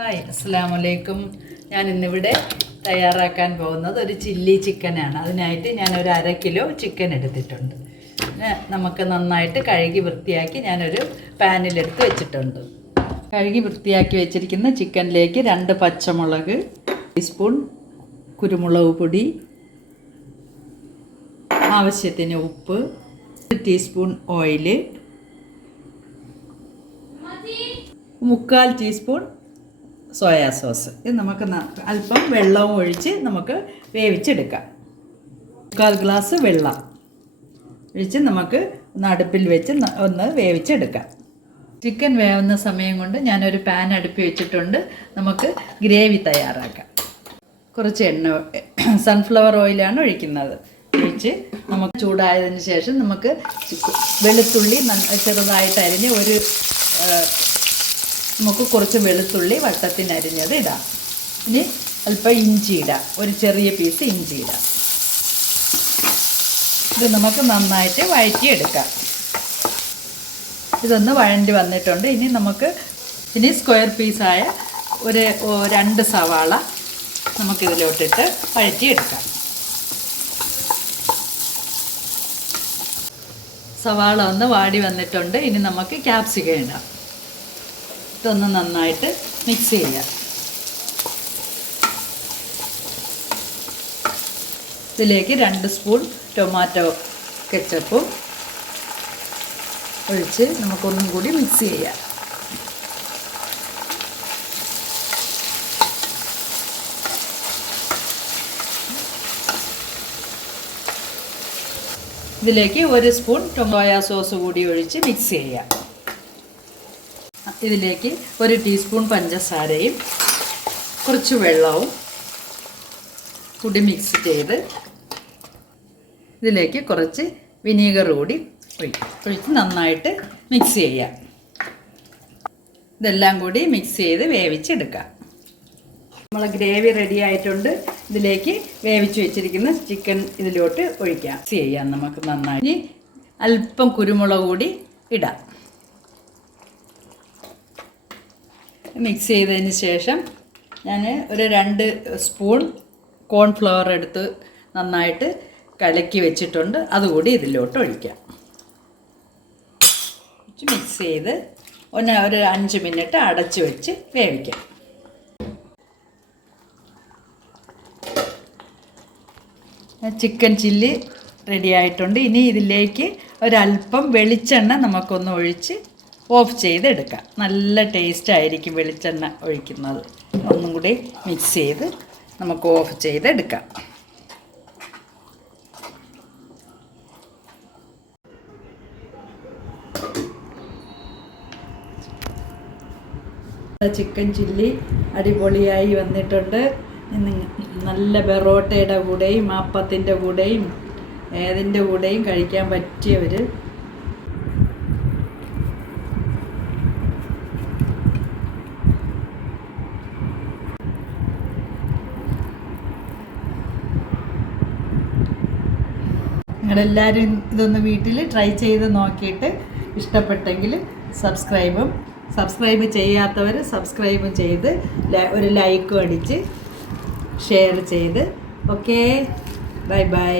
Hi, അസ്സലാമു അലൈക്കും. ഞാൻ ഇന്നിവിടെ തയ്യാറാക്കാൻ പോകുന്നത് ഒരു ചില്ലി ചിക്കനാണ്. അതിനായിട്ട് ഞാനൊരു 1/2 കിലോ ചിക്കൻ എടുത്തിട്ടുണ്ട്. നമുക്ക് നന്നായിട്ട് കഴുകി വൃത്തിയാക്കി ഞാനൊരു പാനിലെടുത്ത് വെച്ചിട്ടുണ്ട്. കഴുകി വൃത്തിയാക്കി വെച്ചിരിക്കുന്ന ചിക്കനിലേക്ക് 2 പച്ചമുളക്, ടീസ്പൂൺ കുരുമുളക് പൊടി, ആവശ്യത്തിന് ഉപ്പ്, 1 teaspoon oil, 1/4 teaspoon soya sauce. ഇത് നമുക്ക് അല്പം വെള്ളവും ഒഴിച്ച് നമുക്ക് വേവിച്ചെടുക്കാം. 1/4 ഗ്ലാസ് വെള്ളം ഒഴിച്ച് നമുക്ക് അടുപ്പിൽ വെച്ച് ഒന്ന് വേവിച്ചെടുക്കാം. ചിക്കൻ വേവുന്ന സമയം കൊണ്ട് ഞാനൊരു പാൻ അടുപ്പിൽ വെച്ചിട്ടുണ്ട്. നമുക്ക് ഗ്രേവി തയ്യാറാക്കാം. കുറച്ച് എണ്ണ, സൺഫ്ലവർ ഓയിലാണ് ഒഴിക്കുന്നത്. ഒഴിച്ച് നമുക്ക് ചൂടായതിന് ശേഷം നമുക്ക് വെളുത്തുള്ളി ചെറുതായിട്ട് അരിഞ്ഞ് നമുക്ക് കുറച്ച് വെളുത്തുള്ളി വട്ടത്തിനരിഞ്ഞത് ഇടാം. ഇനി അല്പം ഇഞ്ചി ഇടാം, ഒരു ചെറിയ പീസ് ഇഞ്ചി ഇടാം. ഇത് നമുക്ക് നന്നായിട്ട് വഴറ്റിയെടുക്കാം. ഇതൊന്ന് വഴണ്ടി വന്നിട്ടുണ്ട്. ഇനി സ്ക്വയർ പീസായ ഒരു 2 സവാള നമുക്കിതിലോട്ടിട്ട് വഴറ്റിയെടുക്കാം. സവാള ഒന്ന് വാടി വന്നിട്ടുണ്ട്. ഇനി നമുക്ക് ക്യാപ്സിക്കം ഇടാം. ഇതൊന്ന് നന്നായിട്ട് മിക്സ് ചെയ്യാം. ഇതിലേക്ക് 2 സ്പൂൺ ടൊമാറ്റോ കെച്ചപ്പും ഒഴിച്ച് നമുക്കൊന്നും കൂടി മിക്സ് ചെയ്യാം. ഇതിലേക്ക് 1 സ്പൂൺ സോയാ സോസ് കൂടി ഒഴിച്ച് മിക്സ് ചെയ്യാം. ഇതിലേക്ക് 1 ടീസ്പൂൺ പഞ്ചസാരയും കുറച്ച് വെള്ളവും കൂടി മിക്സ് ചെയ്ത് ഇതിലേക്ക് കുറച്ച് വിനീഗർ കൂടി ഒഴിച്ച് നന്നായിട്ട് മിക്സ് ചെയ്യാം. ഇതെല്ലാം കൂടി മിക്സ് ചെയ്ത് വേവിച്ചെടുക്കാം. നമ്മളെ ഗ്രേവി റെഡി ആയിട്ടുണ്ട്. ഇതിലേക്ക് വേവിച്ച് വെച്ചിരിക്കുന്ന ചിക്കൻ ഇതിലോട്ട് ഒഴിക്കാം. മിക്സ് ചെയ്യാം നമുക്ക് നന്നായി. അല്പം കുരുമുളക് കൂടി ഇടാം. മിക്സ് ചെയ്തതിന് ശേഷം ഞാൻ ഒരു 2 സ്പൂൺ കോൺഫ്ലവർ എടുത്ത് നന്നായിട്ട് കലക്കി വെച്ചിട്ടുണ്ട്. അതുകൂടി ഇതിലോട്ട് ഒഴിക്കാം. മിക്സ് ചെയ്ത് ഒരു 5 മിനിറ്റ് അടച്ച് വെച്ച് വേവിക്കാം. ചിക്കൻ ചില്ലി റെഡി ആയിട്ടുണ്ട്. ഇനി ഇതിലേക്ക് ഒരല്പം വെളിച്ചെണ്ണ നമുക്കൊന്ന് ഒഴിച്ച് ഓഫ് ചെയ്തെടുക്കാം. നല്ല ടേസ്റ്റ് ആയിരിക്കും വെളിച്ചെണ്ണ ഒഴിക്കുന്നത്. ഒന്നും കൂടി മിക്സ് ചെയ്ത് നമുക്ക് ഓഫ് ചെയ്തെടുക്കാം. ചിക്കൻ ചില്ലി അടിപൊളിയായി വന്നിട്ടുണ്ട്. നല്ല ബെറോട്ടയുടെ കൂടെയും അപ്പത്തിൻ്റെ കൂടെയും ഏതിൻ്റെ കൂടെയും കഴിക്കാൻ പറ്റിയ നിങ്ങളെല്ലാവരും ഇതൊന്ന് വീട്ടിൽ ട്രൈ ചെയ്ത് നോക്കിയിട്ട് ഇഷ്ടപ്പെട്ടെങ്കിൽ സബ്സ്ക്രൈബ് ചെയ്യാത്തവർ സബ്സ്ക്രൈബ് ചെയ്ത് ഒരു ലൈക്കും അടിച്ച് ഷെയർ ചെയ്ത്. Okay, bye bye.